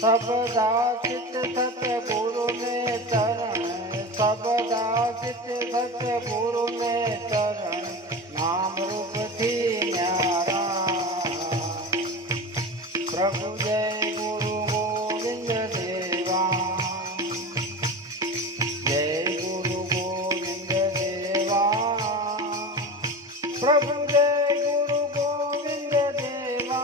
सबदा चित सतगुरु में चरण, सबदा चित सतगुरु में चरण, नाम रूप थी न्यारा। प्रभु जय गुरु गोविंद देवा, जय गुरु गोविंद देवा। प्रभु जय गुरु गोविंद देवा,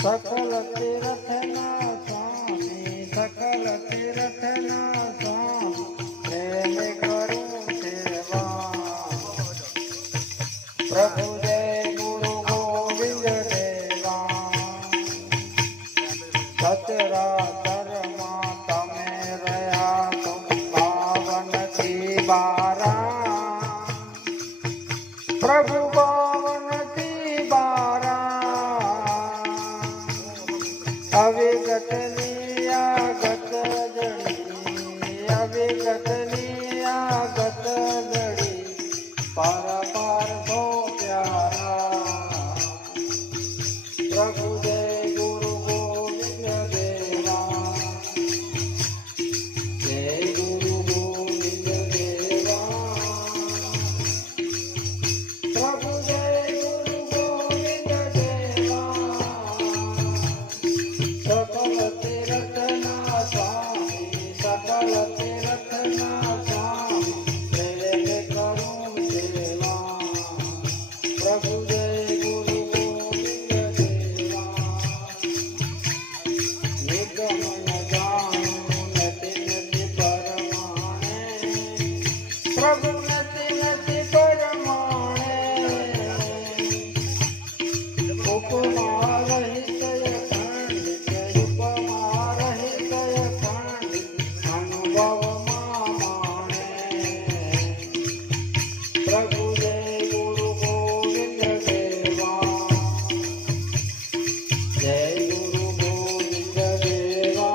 सकल तीर्थ ना स्वामी, सकल तीर्थ ना स्वामी, प्रेम करूं सेवा। प्रभु जय गुरु गोविंद देवा, सचराचर माता में रहा तुम पावन थी बारा। प्रभु पावन थी बारा, अविगत नियागत जड़ी, अविगत नियागत जड़ी, पार पार सो प्यारा। प्रभु जय गुरु गोविंद देवा, जय गुरु गोविंद देवा। प्रभु जय गुरु गोविंद देवा, सकल तीर्थ ना स्वामी, सकल तीर्थ ना स्वामी, प्रेम करूं सेवा। प्रभु जय गुरु गोविंद देवा, निगम न जानू नति नति परमाणे। प्रभु नति नति परमाणे, उपमा रहित अखंडित, उपमा रहित अखंडित, अनुभव माने। प्रभु जय गुरु गोविंद देवा, जय गुरु गोविंद देवा।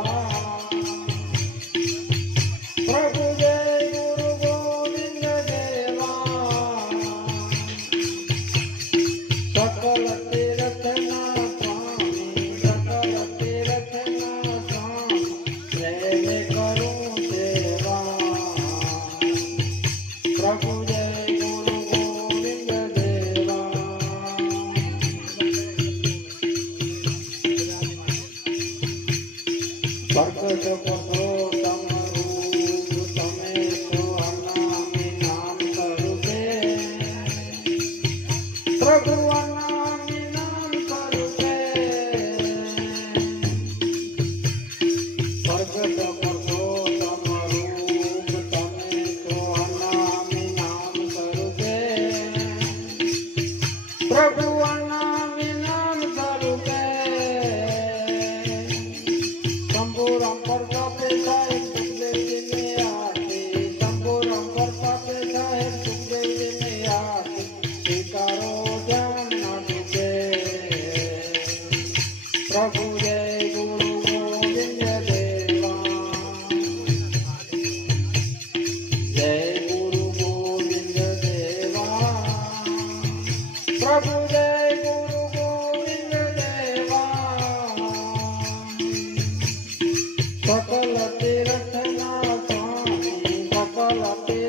प्रभु जय गुरु गोविंद देवा, सकल तीर्थ ना स्वामी, सकल तीर्थ ना स्वामी, प्रेम करूं सेवा। प्रभु जय गुरु गोविंद देवा, प्रकट पुरुषोत्तम रूप तमे तो अनामि नाम स्वरूपे। प्रभु अनामि नाम स्वरूपे, प्रकट पुरुषोत्तम रूप तमे तो अनामि नाम स्वरूपे। प्रभु अनामि नाम स्वरूपे, शंभुराम प्रतापे साहेब सुखदेव जी ने आरती, शंभुराम प्रतापे साहेब सुखदेव जी ने आरती, स्वीकारो ध्यान न डूबे। प्रभु जय गुरु गोविंद देवा, जय गुरु गोविंद देवा। प्रभु जय गुरु गोविंद देवा, सकल तीर्थ ना स्वामी, सकल तीर्थ